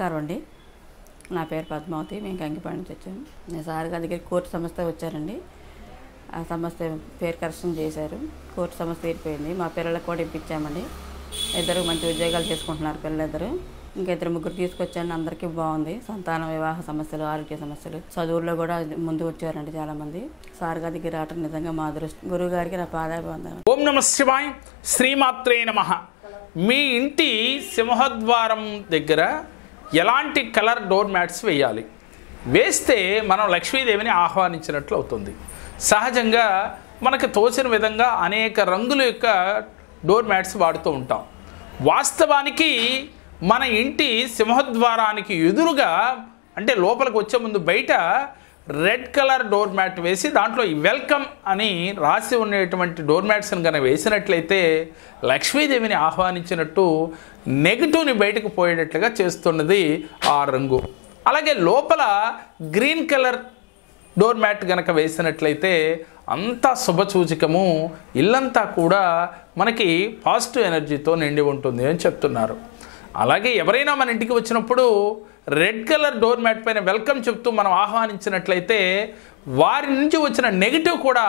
నమస్కారం అండి. నా పేరు పద్మావతి మేము కంకిపాడి నుంచి వచ్చాము నేను సార్ గారి దగ్గర కోర్టు సంస్థ వచ్చారండి. ఆ సంస్థ పేరు కరెక్షన్ చేశారు. కోర్టు సంస్థ తీరిపోయింది. మా పిల్లలకు కూడా ఇప్పించామండి. ఇద్దరు మంచి ఉద్యోగాలు చేసుకుంటున్నారు పిల్లలిద్దరు. ఇంకా ఇద్దరు ముగ్గురు తీసుకొచ్చాను అందరికీ బాగుంది. సంతాన వివాహ సమస్యలు ఆరోగ్య సమస్యలు. చదువుల్లో కూడా ముందు వచ్చారండి చాలామంది. సార్ గారి దగ్గర రావటం నిజంగా మా అదృష్టం. గురువు గారికి నా పాదాభివందనం. ఓం నమ శివాయ్ శ్రీమాత్రే నమ. మీ ఇంటి సింహద్వారం దగ్గర ఎలాంటి కలర్ డోర్ మ్యాట్స్ వేయాలి? వేస్తే మనం లక్ష్మీదేవిని ఆహ్వానించినట్లు అవుతుంది. సహజంగా మనకు తోచిన విధంగా అనేక రంగుల యొక్క డోర్ మ్యాట్స్ వాడుతూ ఉంటాం. వాస్తవానికి మన ఇంటి సింహద్వారానికి ఎదురుగా అంటే లోపలికి వచ్చే ముందు బయట రెడ్ కలర్ డోర్ మ్యాట్ వేసి దాంట్లో ఈ వెల్కమ్ అని రాసి ఉండేటువంటి డోర్ మ్యాట్స్ని కనుక వేసినట్లయితే లక్ష్మీదేవిని ఆహ్వానించినట్టు నెగిటివ్ని బయటకు పోయేటట్లుగా చేస్తున్నది ఆ రంగు. అలాగే లోపల గ్రీన్ కలర్ డోర్ మ్యాట్ కనుక వేసినట్లయితే అంతా శుభసూచకము ఇల్లంతా కూడా మనకి పాజిటివ్ ఎనర్జీతో నిండి ఉంటుంది అని చెప్తున్నారు. అలాగే ఎవరైనా మన ఇంటికి వచ్చినప్పుడు రెడ్ కలర్ డోర్ మ్యాట్ పైన వెల్కమ్ చెప్తూ మనం ఆహ్వానించినట్లయితే వారి నుంచి వచ్చిన నెగిటివ్ కూడా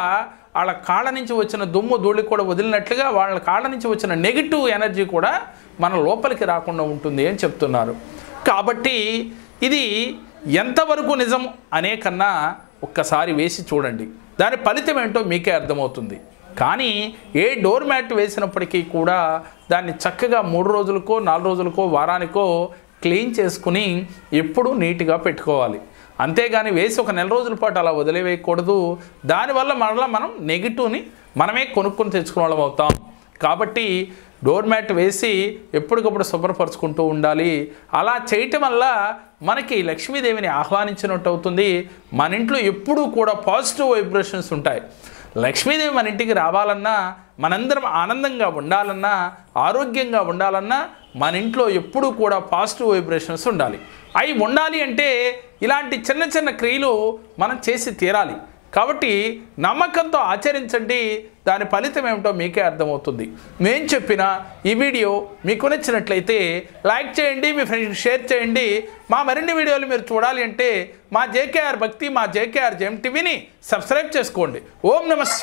వాళ్ళ కాళ్ళ నుంచి వచ్చిన దుమ్ము ధూళి కూడా వదిలినట్లుగా వాళ్ళ కాళ్ళ నుంచి వచ్చిన నెగిటివ్ ఎనర్జీ కూడా మన లోపలికి రాకుండా ఉంటుంది అని చెప్తున్నారు. కాబట్టి ఇది ఎంతవరకు నిజం అనే కన్నా ఒక్కసారి వేసి చూడండి. దాని ఫలితం ఏంటో మీకే అర్థమవుతుంది. కానీ ఏ డోర్ మ్యాట్ వేసినప్పటికీ కూడా దాన్ని చక్కగా మూడు రోజులకో నాలుగు రోజులకో వారానికో క్లీన్ చేసుకుని ఎప్పుడూ నీట్గా పెట్టుకోవాలి. అంతేగాని వేసి ఒక నెల రోజుల పాటు అలా వదిలివేయకూడదు. దానివల్ల మరలా మనం నెగిటివ్ని మనమే కొనుక్కొని తెచ్చుకునే వాళ్ళం అవుతాం. కాబట్టి డోర్ మ్యాట్ వేసి ఎప్పటికప్పుడు శుభ్రపరచుకుంటూ ఉండాలి. అలా చేయటం వల్ల మనకి లక్ష్మీదేవిని ఆహ్వానించినట్టు అవుతుంది. మన ఇంట్లో ఎప్పుడూ కూడా పాజిటివ్ వైబ్రేషన్స్ ఉంటాయి. లక్ష్మీదేవి మన ఇంటికి రావాలన్నా మనందరం ఆనందంగా ఉండాలన్నా ఆరోగ్యంగా ఉండాలన్నా మన ఇంట్లో ఎప్పుడూ కూడా పాజిటివ్ వైబ్రేషన్స్ ఉండాలి. అవి ఉండాలి అంటే ఇలాంటి చిన్న చిన్న క్రియలు మనం చేసి తీరాలి. కాబట్టి నమ్మకంతో ఆచరించండి. దాని ఫలితం ఏమిటో మీకే అర్థమవుతుంది. నేను చెప్పిన ఈ వీడియో మీకు నచ్చినట్లయితే లైక్ చేయండి మీ ఫ్రెండ్స్కి షేర్ చేయండి. మా మరిన్ని వీడియోలు మీరు చూడాలి అంటే మా జేకేఆర్ భక్తి మా జేకేఆర్ జెమ్ టీవీని సబ్స్క్రైబ్ చేసుకోండి. ఓం నమస్తే